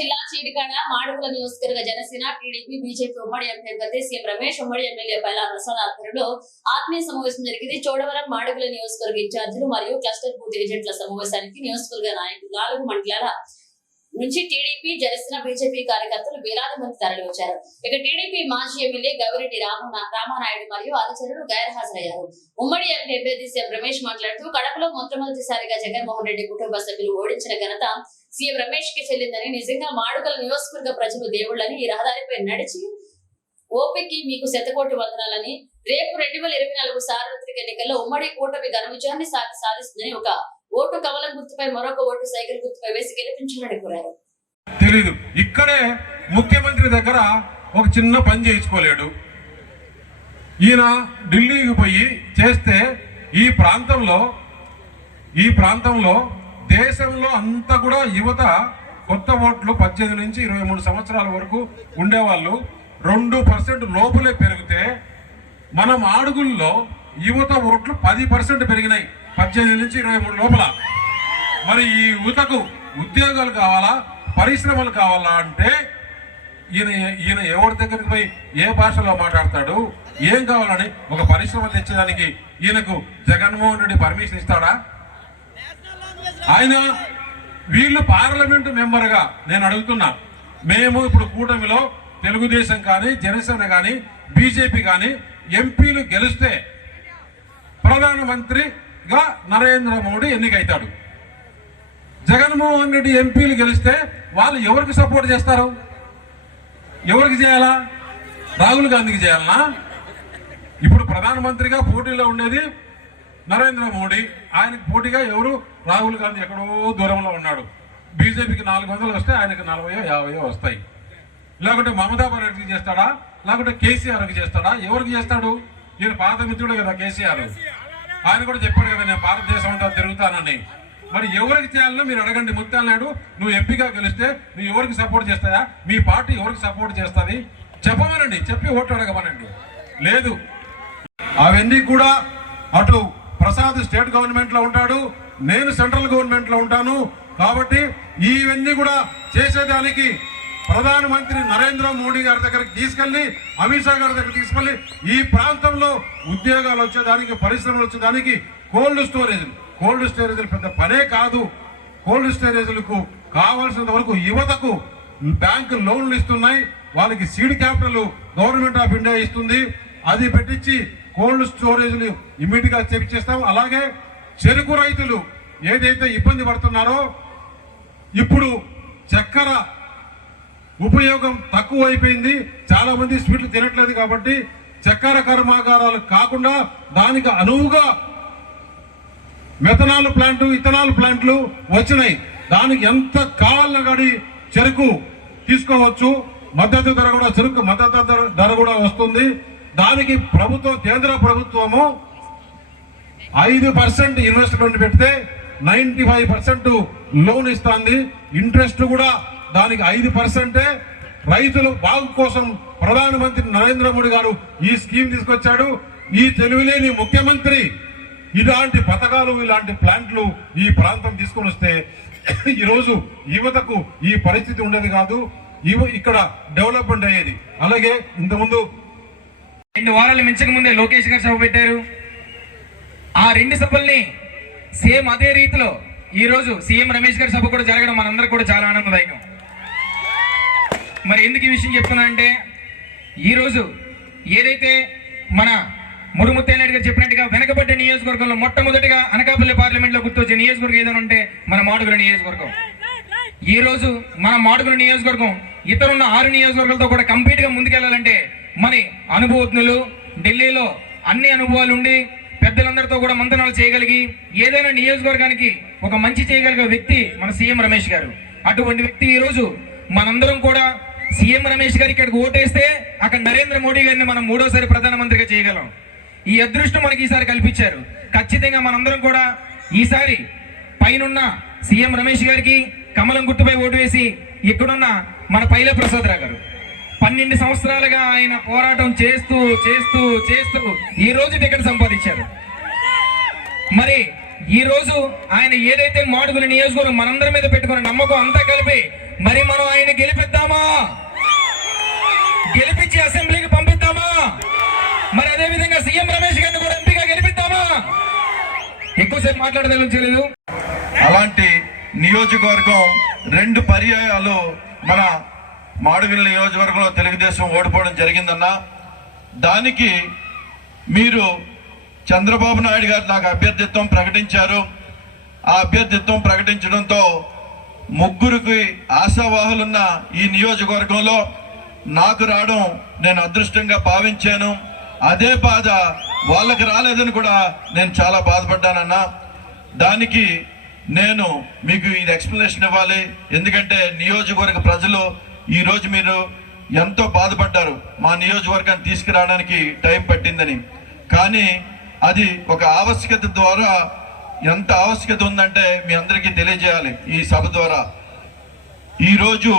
జిల్లా చీడికాడ మాడుగుల నియోజకవర్గ Janasena TDP BJP ఉమ్మడి ఎంపీ అభ్యర్థి సీఎం రమేష్ ఉమ్మడి ఎమ్మెల్యే పైలా ప్రసాద్ ఆధ్వర్యంలో ఆత్మీయ సమావేశం జరిగింది. చోడవరం మాడుగుల నియోజకవర్గ ఇన్ఛార్జీలు మరియు క్లస్టర్ బూత్ ఏజెంట్ల సమావేశానికి నియోజకవర్గ నాయకులు 4 మండలాల నుంచి టీడీపీ జనసేన బీజేపీ కార్యకర్తలు వేలాది మంది తరలివచ్చారు. ఇక టీడీపీ మాజీ ఎమ్మెల్యే గవిరెడ్డి రామానాయుడు మరియు అనుచరులు గైర్హాజరయ్యారు. ఉమ్మడి ఎంపీ అభ్యర్థి సీఎం రమేష్ మాట్లాడుతూ కడపలో మొట్టమొదటిసారిగా జగన్మోహన్ రెడ్డి కుటుంబ సభ్యులు ఓడించిన ఘనత సీఎం రమేష్ కి చెల్లిందని, నిజంగా మాడుగుల నియోజకవర్గ ప్రజలు దేవుళ్లని, ఈ రహదారిపై నడిచి ఓపికి మీకు శతకోటి వందనాలని, రేపు 2024 సార్వత్రిక ఎన్నికల్లో ఉమ్మడి కూటమి ఘన విజయాన్ని సాధిస్తుందని, ఒక ఓటు కమలం గుర్తుపై మరొక ఓటు సైకిల్ గుర్తుపై వేసి గెలిపించాలని కోరారు. తెలీదు ఇక్కడే ముఖ్యమంత్రి దగ్గర ఒక చిన్న పని చేయించుకోలేడు. ఈయన ఢిల్లీకి పోయి చేస్తే ఈ ప్రాంతంలో దేశంలో అంతా కూడా యువత కొత్త ఓట్లు 18 నుంచి 23 సంవత్సరాల వరకు ఉండేవాళ్ళు 2% లోపలే పెరిగితే మన మాడుగుల్లో యువత ఓట్లు 10% పెరిగినాయి 18 నుంచి 23 లోపల. మరి ఈ యువతకు ఉద్యోగాలు కావాలా, పరిశ్రమలు కావాలా అంటే ఈయన ఎవరి దగ్గరికి పోయి ఏ భాషలో మాట్లాడతాడు, ఏం కావాలని ఒక పరిశ్రమ తెచ్చేదానికి ఈయనకు జగన్మోహన్ రెడ్డి పర్మిషన్ ఇస్తాడా? ఆయన వీళ్ళు పార్లమెంటు మెంబర్గా నేను అడుగుతున్నా, మేము ఇప్పుడు కూటమిలో తెలుగుదేశం కానీ జనసేన కానీ బీజేపీ కానీ ఎంపీలు గెలిస్తే ప్రధానమంత్రిగా నరేంద్ర మోడీ ఎన్నికైతాడు. జగన్మోహన్ రెడ్డి ఎంపీలు గెలిస్తే వాళ్ళు ఎవరికి సపోర్ట్ చేస్తారు? ఎవరికి చేయాలా? రాహుల్ గాంధీకి చేయాలనా? ఇప్పుడు ప్రధానమంత్రిగా పోటీలో ఉండేది నరేంద్ర మోడీ, ఆయనకు పోటీగా ఎవరు? రాహుల్ గాంధీ ఎక్కడో దూరంలో ఉన్నాడు. బీజేపీకి 400 వస్తే ఆయనకు 40-50 వస్తాయి. లేకుంటే మమతా బెనర్జీకి చేస్తాడా, లేకుంటే కేసీఆర్కి చేస్తాడా? ఎవరికి చేస్తాడు? ఈయన పాత మిత్రుడు కదా కేసీఆర్, ఆయన కూడా చెప్పాడు కదా నేను భారతదేశం అంతా తిరుగుతానని. మరి ఎవరికి చేయాలన్నా మీరు అడగండి. ముత్యాలనాయుడు నువ్వు ఎంపీగా గెలిస్తే నువ్వు ఎవరికి సపోర్ట్ చేస్తాయా, మీ పార్టీ ఎవరికి సపోర్ట్ చేస్తుంది చెప్పమనండి, చెప్పి ఓట్లు అడగమనండి. లేదు, అవన్నీ కూడా అటు ప్రసాద్ స్టేట్ గవర్నమెంట్ లో ఉంటాడు, నేను సెంట్రల్ గవర్నమెంట్ లో ఉంటాను. కాబట్టి ఇవన్నీ కూడా చేసేదానికి ప్రధానమంత్రి నరేంద్ర మోడీ గారి దగ్గరికి తీసుకెళ్లి, అమిత్ షా గారి దగ్గర తీసుకెళ్లి ఈ ప్రాంతంలో ఉద్యోగాలు వచ్చేదానికి, పరిశ్రమలు వచ్చేదానికి కోల్డ్ స్టోరేజ్లు పెద్ద పనే కాదు. కోల్డ్ స్టోరేజ్లకు కావాల్సినంత వరకు యువతకు బ్యాంకు లోన్లు ఇస్తున్నాయి, వాళ్ళకి seed capital government of India ఇస్తుంది. అది పెట్టించి కోల్డ్ స్టోరేజ్లు ఇమ్మీడియట్ గా చేస్తాం. అలాగే చెరుకు రైతులు ఏదైతే ఇబ్బంది పడుతున్నారో, ఇప్పుడు చక్కెర ఉపయోగం తక్కువ అయిపోయింది, చాలా మంది స్వీట్లు తినట్లేదు. కాబట్టి చక్కెర కర్మాగారాలు కాకుండా దానికి అనువుగా మెథనాల్ ప్లాంట్, ఇథనాల్ ప్లాంట్లు వచ్చినాయి. దానికి ఎంత కావాలన్నా కానీ చెరుకు తీసుకోవచ్చు. మద్దతు ధర కూడా, చెరుకు మద్దతు ధర కూడా వస్తుంది. దానికి కేంద్ర ప్రభుత్వము 5% ఇన్వెస్ట్మెంట్ పెడితే 95% లోన్ ఇస్తుంది. ఇంట్రెస్ట్ కూడా దానికి 5%. రైతుల బాగు కోసం ప్రధానమంత్రి నరేంద్ర మోడీ గారు ఈ స్కీమ్ తీసుకొచ్చాడు. ఈ తెలివిలేని ముఖ్యమంత్రి ఇలాంటి పథకాలు, ఇలాంటి ప్లాంట్లు ఈ ప్రాంతం తీసుకొని వస్తే ఈరోజు యువతకు ఈ పరిస్థితి ఉండేది కాదు, ఇక్కడ డెవలప్మెంట్ అయ్యేది. అలాగే ఇంతకుముందు 2 వారాలు మించక ముందే లోకేష్ గారు సభ పెట్టారు. ఆ 2 సభల్ని సేమ్ అదే రీతిలో ఈరోజు సీఎం రమేష్ గారి సభ కూడా జరగడం మనందరికి కూడా చాలా ఆనందదాయకం. మరి ఎందుకు ఈ విషయం చెప్తున్నా అంటే, ఈరోజు ఏదైతే మన ముత్యాలనాయుడు గారు చెప్పినట్టుగా వెనకబడ్డ నియోజకవర్గంలో మొట్టమొదటిగా అనకాపల్లి పార్లమెంట్లో గుర్తొచ్చే నియోజకవర్గం ఏదైనా ఉంటే మన మాడుగుల నియోజకవర్గం. ఈ రోజు మన మాడుగుల నియోజకవర్గం ఇతరున్న 6 నియోజకవర్గాలతో కూడా కంప్లీట్ గా ముందుకెళ్లాలంటే మరి అనుభవజ్ఞులు, ఢిల్లీలో అన్ని అనుభవాలు ఉండి పెద్దలందరితో కూడా మంతనాలు చేయగలిగి ఏదైనా నియోజకవర్గానికి ఒక మంచి చేయగలిగే వ్యక్తి మన సీఎం రమేష్ గారు. అటువంటి వ్యక్తి ఈ రోజు మనందరం కూడా సీఎం రమేష్ గారు ఇక్కడికి ఓటేస్తే అక్కడ నరేంద్ర మోడీ గారిని మనం 3వసారి ప్రధానమంత్రిగా చేయగలం. ఈ అదృష్టం మనకి ఈసారి కల్పించారు. ఖచ్చితంగా మనందరం కూడా ఈసారి పైనున్న సీఎం రమేష్ గారికి కమలం గుర్తుపై ఓటు వేసి ఇక్కడున్న మన పైలా ప్రసాద్ రావు గారు 12 సంవత్సరాలుగా ఆయన పోరాటం చేస్తూ ఈ రోజు టికెట్ సంపాదించారు. మరి ఈ రోజు ఆయన ఏదైతే మాడుగుల నియోజకవర్గం మనందరి మీద పెట్టుకున్న నమ్మకం అంతా కలిపి మరి మనం ఆయన గెలిపిద్దామా, గెలిపించి అసెంబ్లీకి పంపిద్దామా, మరి అదే విధంగా సీఎం రమేష్ గారిని కూడా ఎంపీగా గెలిపిద్దామా? ఎక్కువసేపు మాట్లాడదలుచలేదు. అలాంటి నియోజకవర్గం 2 పర్యాయాలు మన మాడుగుల నియోజకవర్గంలో తెలుగుదేశం ఓడిపోవడం జరిగిందన్న. దానికి మీరు చంద్రబాబు నాయుడు గారు నాకు అభ్యర్థిత్వం ప్రకటించారు. ఆ అభ్యర్థిత్వం ప్రకటించడంతో 3 ఆశావాహులున్న ఈ నియోజకవర్గంలో నాకు రావడం నేను అదృష్టంగా భావించాను. అదే బాధ వాళ్ళకి రాలేదని కూడా నేను చాలా బాధపడ్డానన్నా. దానికి నేను మీకు ఇది ఎక్స్ప్లెనేషన్ ఇవ్వాలి. ఎందుకంటే నియోజకవర్గ ప్రజలు ఈరోజు మీరు ఎంతో బాధపడ్డారు మా నియోజకవర్గాన్ని తీసుకురావడానికి టైం పట్టిందని. కానీ అది ఒక ఆవశ్యకత ద్వారా, ఎంత ఆవశ్యకత ఉందంటే మీ అందరికీ తెలియజేయాలి ఈ సభ ద్వారా. ఈరోజు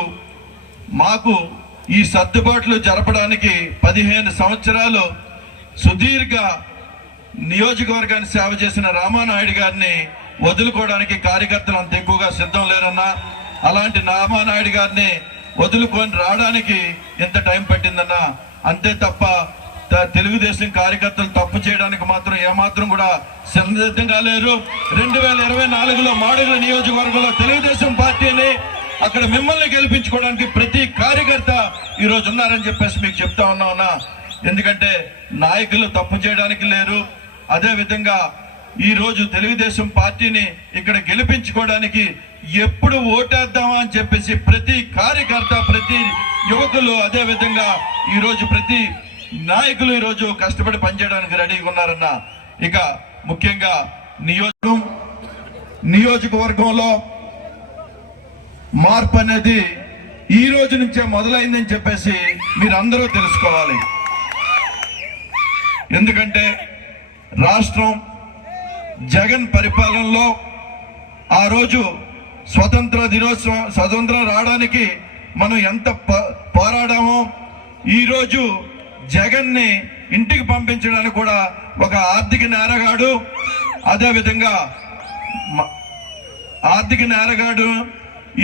మాకు ఈ సర్దుబాట్లు జరపడానికి 15 సంవత్సరాలు సుదీర్ఘ నియోజకవర్గాన్ని సేవ చేసిన రామానాయుడు గారిని వదులుకోవడానికి కార్యకర్తలు అంత ఎక్కువగా సిద్ధం లేరన్నా. అలాంటి రామానాయుడు గారిని వదులుకొని రావడానికి ఎంత టైం పట్టిందన్నా. అంతే తప్ప తెలుగుదేశం కార్యకర్తలు తప్పు చేయడానికి మాత్రం ఏమాత్రం కూడా సిద్ధంగా లేరు. 2024లో మాడుగుల నియోజకవర్గంలో తెలుగుదేశం పార్టీని అక్కడ మిమ్మల్ని గెలిపించుకోవడానికి ప్రతి కార్యకర్త ఈరోజు ఉన్నారని చెప్పేసి మీకు చెప్తా ఉన్నా. ఎందుకంటే నాయకులు తప్పు చేయడానికి లేరు. అదే విధంగా ఈ రోజు తెలుగుదేశం పార్టీని ఇక్కడ గెలిపించుకోవడానికి ఎప్పుడు ఓటేద్దామా అని చెప్పేసి ప్రతి కార్యకర్త, ప్రతి యువకులు, అదే విధంగా ఈ రోజు ప్రతి నాయకులు ఈ రోజు కష్టపడి పనిచేయడానికి రెడీగా ఉన్నారన్న. ఇక ముఖ్యంగా నియోజకవర్గంలో మార్పు అనేది ఈ రోజు నుంచే మొదలైందని చెప్పేసి మీరందరూ తెలుసుకోవాలి. ఎందుకంటే రాష్ట్రం జగన్ పరిపాలనలో ఆ రోజు స్వతంత్రం రావడానికి మనం ఎంత పోరాడామో, ఈరోజు జగన్ని ఇంటికి పంపించడానికి కూడా ఒక ఆర్థిక నేరగాడు, అదేవిధంగా ఆర్థిక నేరగాడు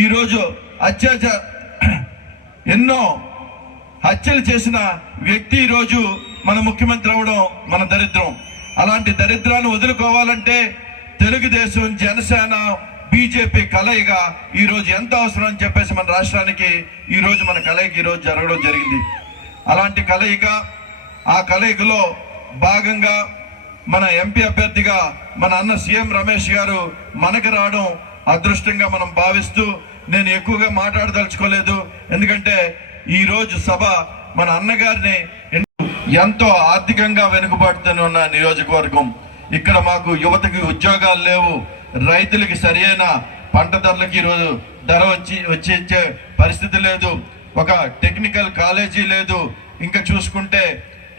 ఈరోజు ఎన్నో హత్యలు చేసిన వ్యక్తి ఈరోజు మన ముఖ్యమంత్రి అవడం మన దరిద్రం. అలాంటి దరిద్రాన్ని వదులుకోవాలంటే తెలుగుదేశం, జనసేన, బీజేపీ కలయిక ఈరోజు ఎంత అవసరం అని చెప్పేసి మన రాష్ట్రానికి ఈరోజు మన కలయిక ఈరోజు జరగడం జరిగింది. అలాంటి కలయిక, ఆ కలయికలో భాగంగా మన ఎంపీ అభ్యర్థిగా మన అన్న సీఎం రమేష్ గారు మనకు రావడం అదృష్టంగా మనం భావిస్తూ, నేను ఎక్కువగా మాట్లాడదలుచుకోలేదు. ఎందుకంటే ఈరోజు సభ మన అన్నగారిని ఎంతో ఆర్థికంగా వెనుకబడుతూనే ఉన్న నియోజకవర్గం. ఇక్కడ మాకు యువతకి ఉద్యోగాలు లేవు, రైతులకి సరైన పంట ధరలకి ఈరోజు ధర వచ్చే పరిస్థితి లేదు, ఒక టెక్నికల్ కాలేజీ లేదు. ఇంకా చూసుకుంటే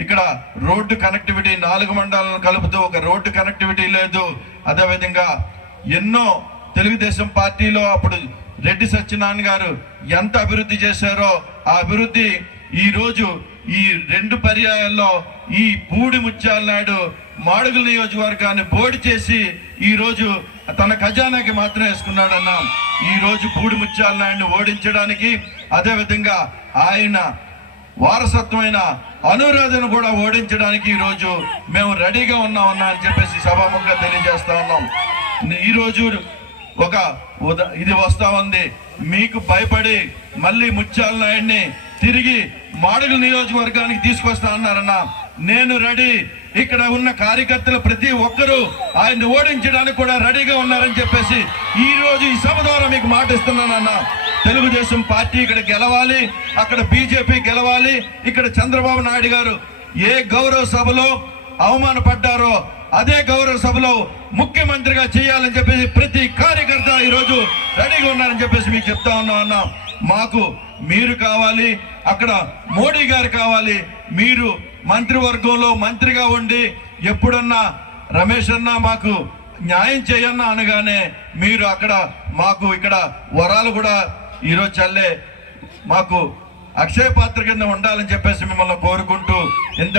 ఇక్కడ రోడ్డు కనెక్టివిటీ 4 మండలాలను కలుపుతూ ఒక రోడ్డు కనెక్టివిటీ లేదు. అదేవిధంగా ఎన్నో తెలుగుదేశం పార్టీలో అప్పుడు రెడ్డి సత్యనారాయణ గారు ఎంత అభివృద్ధి చేశారో ఆ అభివృద్ధి ఈ రోజు ఈ 2 పర్యాయాల్లో ఈ పూడి ముత్యాల నాయుడు మాడుగుల నియోజకవర్గాన్ని బోడి చేసి ఈ రోజు తన ఖజానాకి మాత్రం వేసుకున్నాడన్నా. ఈ రోజు పూడి ముత్యాల నాయుడిని ఓడించడానికి, అదే విధంగా ఆయన వారసత్వమైన అనురాధను కూడా ఓడించడానికి ఈ రోజు మేము రెడీగా ఉన్నామన్నా అని చెప్పేసి సభాముఖంగా తెలియజేస్తా ఉన్నాం. ఈ రోజు ఇది వస్తా ఉంది, మీకు భయపడి మళ్ళీ ముత్యాల నాయుడిని తిరిగి మాడుగుల నియోజకవర్గానికి తీసుకొస్తా అన్నారన్నా. నేను రెడీ. ఇక్కడ ఉన్న కార్యకర్తలు ప్రతి ఒక్కరూ ఆయన్ని ఓడించడానికి కూడా రెడీగా ఉన్నారని చెప్పేసి ఈ రోజు ఈ సభ ద్వారా మీకు మాటిస్తున్నానన్నా. తెలుగుదేశం పార్టీ ఇక్కడ గెలవాలి, అక్కడ బీజేపీ గెలవాలి. ఇక్కడ చంద్రబాబు నాయుడు గారు ఏ గౌరవ సభలో అవమానపడ్డారో అదే గౌరవ సభలో ముఖ్యమంత్రిగా చేయాలని చెప్పేసి ప్రతి కార్యకర్త ఈరోజు రెడీగా ఉన్నారని చెప్పేసి మీకు చెప్తా ఉన్నాం అన్నా. మాకు మీరు కావాలి, అక్కడ మోడీ గారు కావాలి. మీరు మంత్రివర్గంలో మంత్రిగా ఉండి ఎప్పుడన్నా రమేష్ అన్న మాకు న్యాయం చేయన్నా అనగానే మీరు అక్కడ మాకు ఇక్కడ వరాలు కూడా ఈరోజు చల్లే మాకు అక్షయ పాత్ర కింద ఉండాలని చెప్పేసి మిమ్మల్ని కోరుకుంటూ ఇంత